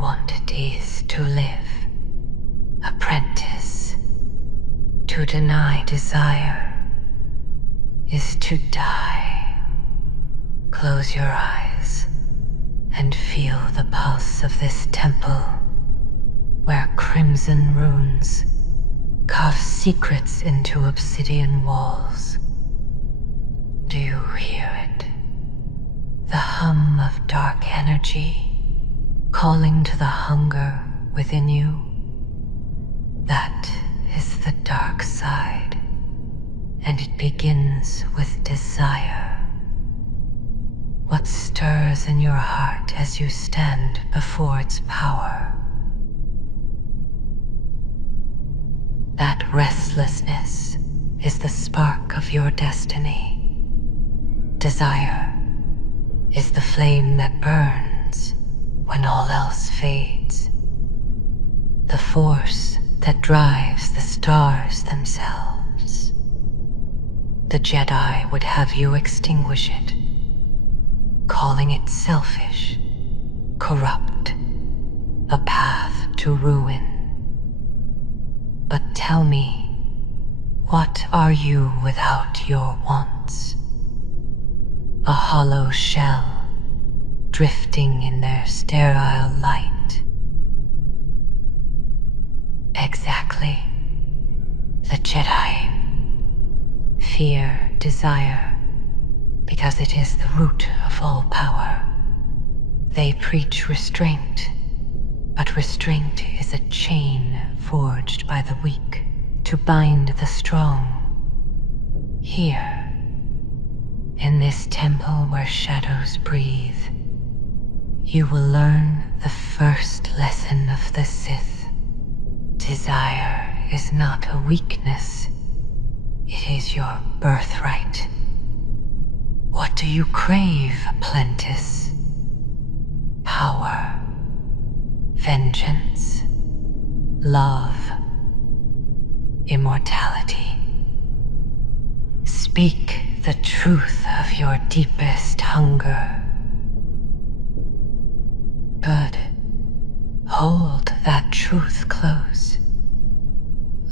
want it is to live, apprentice. To deny desire is to die. Close your eyes and feel the pulse of this temple, where crimson runes carve secrets into obsidian walls. Do you hear it? The hum of dark energy calling to the hunger within you. That is the dark side, and it begins with desire. What stirs in your heart as you stand before its power? That restlessness is the spark of your destiny. Desire is the flame that burns when all else fades. The force that drives the stars themselves. The Jedi would have you extinguish it, calling it selfish, corrupt, a path to ruin. But tell me, what are you without your wants? A hollow shell, drifting in their sterile light. Exactly. The Jedi fear desire because it is the root of all power. They preach restraint, but restraint is a chain forged by the weak to bind the strong. Here, in this temple where shadows breathe, you will learn the first lesson of the Sith. Desire is not a weakness. It is your birthright. What do you crave, apprentice? Power, vengeance, love, immortality. Speak the truth of your deepest hunger. Good. Hold that truth close.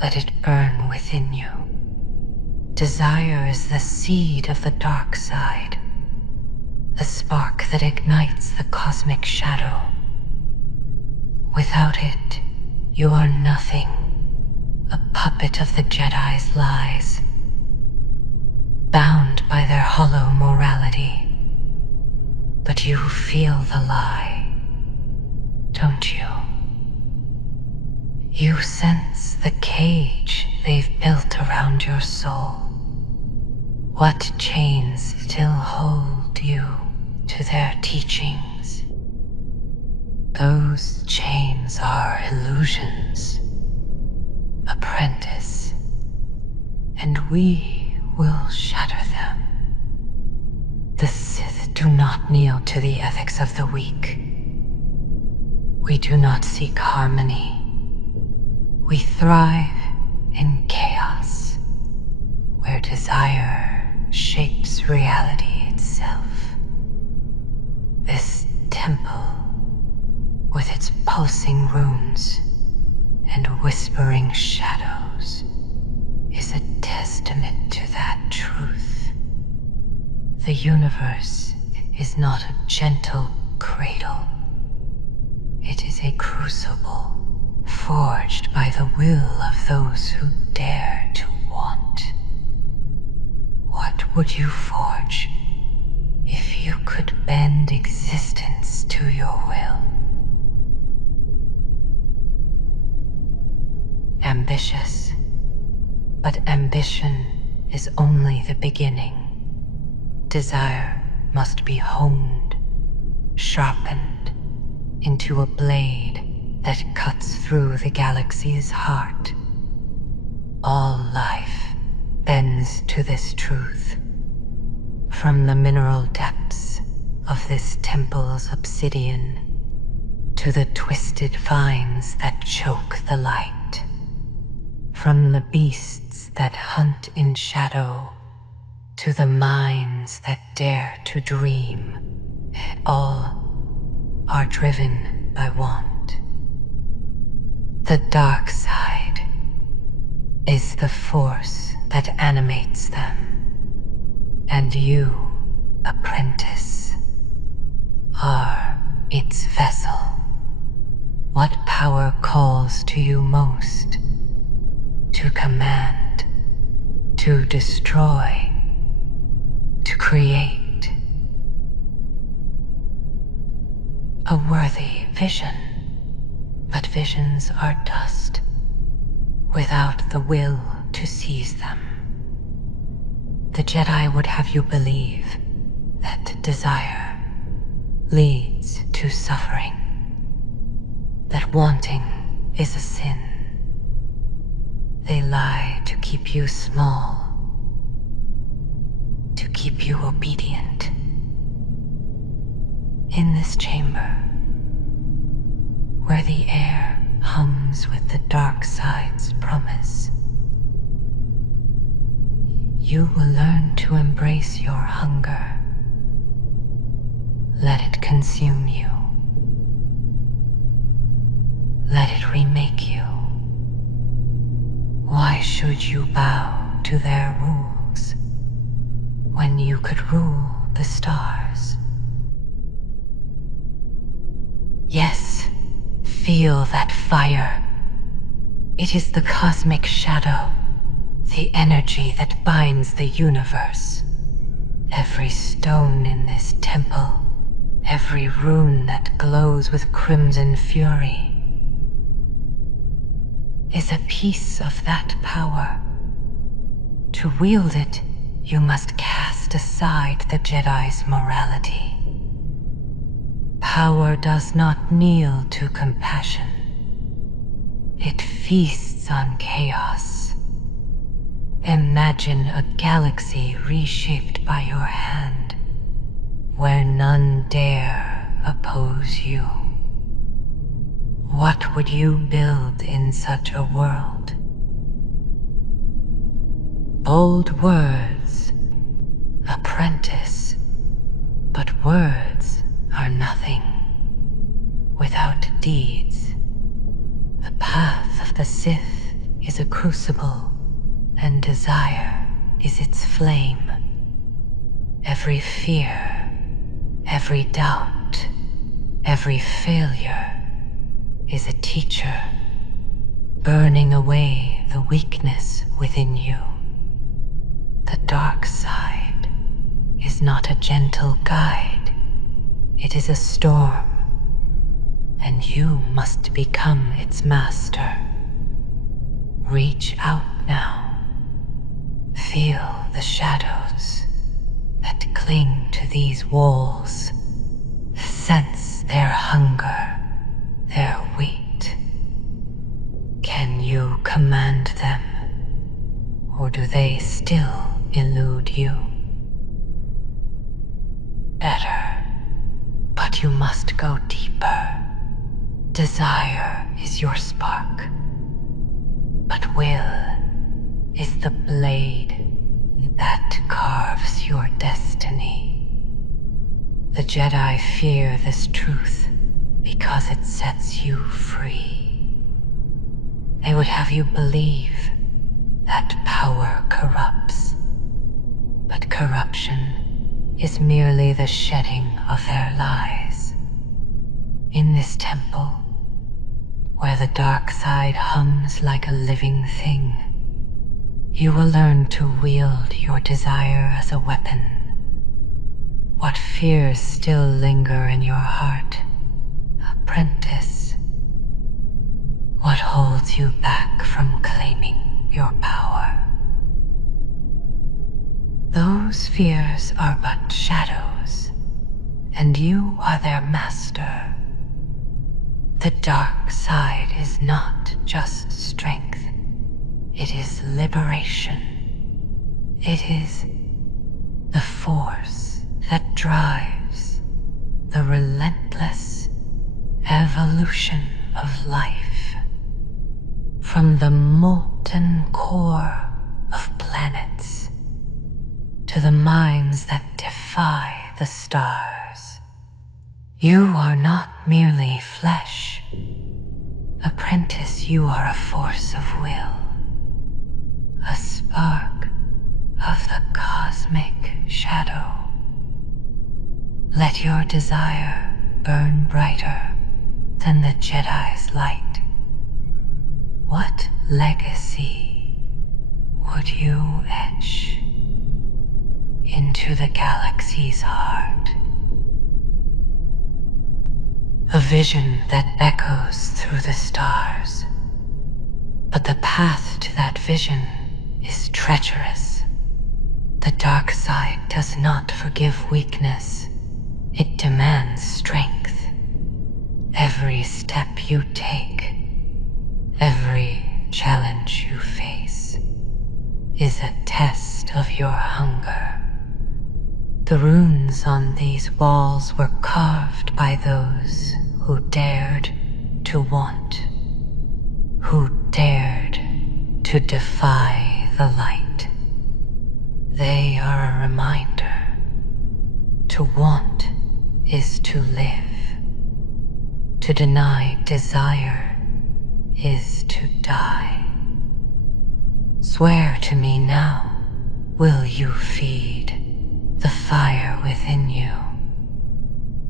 Let it burn within you. Desire is the seed of the dark side, the spark that ignites the cosmic shadow. Without it, you are nothing, a puppet of the Jedi's lies, bound by their hollow morality. But you feel the lie, don't you? You sense the cage they've built around your soul. What chains still hold you to their teachings? Those chains are illusions, apprentice, and we will shatter them. The Sith do not kneel to the ethics of the weak. We do not seek harmony. We thrive in chaos, where desire shapes reality itself. This temple, with its pulsing runes and whispering shadows, is a testament to that truth. The universe is not a gentle cradle. It is a crucible, forged by the will of those who dare to want. What would you forge if you could bend existence to your will? Ambitious, but ambition is only the beginning. Desire must be honed, sharpened into a blade that cuts through the galaxy's heart. All life bends to this truth. From the mineral depths of this temple's obsidian to the twisted vines that choke the light. From the beasts that hunt in shadow to the minds that dare to dream, all are driven by want. The dark side is the force that animates them, and you, apprentice, are its vessel. What power calls to you most? To command, to destroy, to create. A worthy vision, but visions are dust, without the will to seize them. The Jedi would have you believe that desire leads to suffering, that wanting is a sin. They lie to keep you small, to keep you obedient. In this chamber, where the air hums with the dark side's promise, you will learn to embrace your hunger. Let it consume you. Let it remake you. Why should you bow to their rules when you could rule the stars? Yes, feel that fire. It is the cosmic shadow, the energy that binds the universe. Every stone in this temple, every rune that glows with crimson fury, is a piece of that power. To wield it, you must cast aside the Jedi's morality. Power does not kneel to compassion. It feasts on chaos. Imagine a galaxy reshaped by your hand, where none dare oppose you. What would you build in such a world? Bold words, apprentice, but words are nothing without deeds. The path of the Sith is a crucible, and desire is its flame. Every fear, every doubt, every failure is a teacher, burning away the weakness within you. The dark side is not a gentle guide. It is a storm, and you must become its master. Reach out now. Feel the shadows that cling to these walls. Sense their hunger, their weight. Can you command them, or do they still elude you? Better, but you must go deeper. Desire is your spark, but will is the blade that carves your destiny. The Jedi fear this truth because it sets you free. They would have you believe that power corrupts, but corruption is merely the shedding of their lies. In this temple, where the dark side hums like a living thing, you will learn to wield your desire as a weapon. What fears still linger in your heart, apprentice? What holds you back from claiming your power? Those fears are but shadows, and you are their master. The dark side is not just strength. It is liberation. It is the force that drives the relentless evolution of life from the molten core of planets to the minds that defy the stars. You are not merely flesh, Apprentice, you are a force of will, a spark of the cosmic shadow. Let your desire burn brighter than the Jedi's light. What legacy would you etch into the galaxy's heart? A vision that echoes through the stars. But the path to that vision is treacherous. The dark side does not forgive weakness. It demands strength. Every step you take, every challenge you face, is a test of your hunger. The runes on these walls were carved by those who dared to want, who dared to defy the light. They are a reminder. To want is to live. To deny desire is to die. Swear to me now, will you feed the fire within you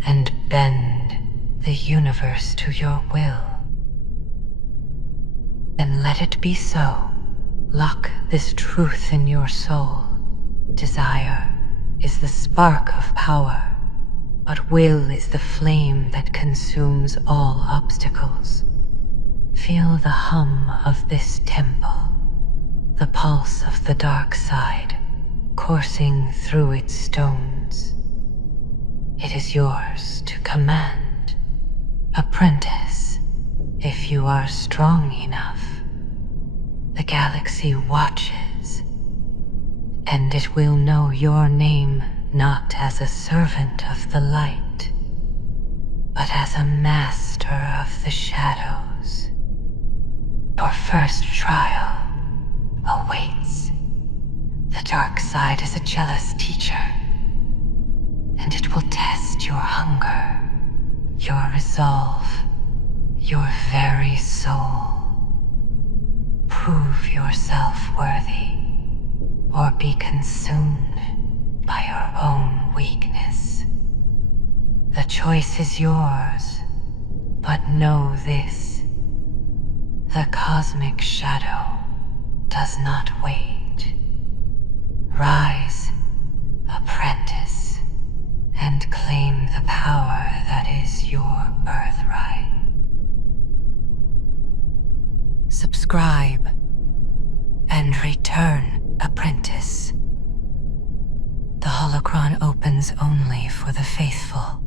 and bend the universe to your will? Then let it be so. Lock this truth in your soul. Desire is the spark of power, but will is the flame that consumes all obstacles. Feel the hum of this temple, the pulse of the dark side coursing through its stones. It is yours to command. Apprentice, if you are strong enough. The galaxy watches, and it will know your name not as a servant of the light, but as a master of the shadows. Your first trial awaits. The dark side is a jealous teacher, and it will test your hunger, your resolve, your very soul. Prove yourself worthy, or be consumed by your own weakness. The choice is yours, but know this: the cosmic shadow does not wait. Rise, apprentice, and claim the power that is your birthright. Subscribe and return, apprentice. The holocron opens only for the faithful.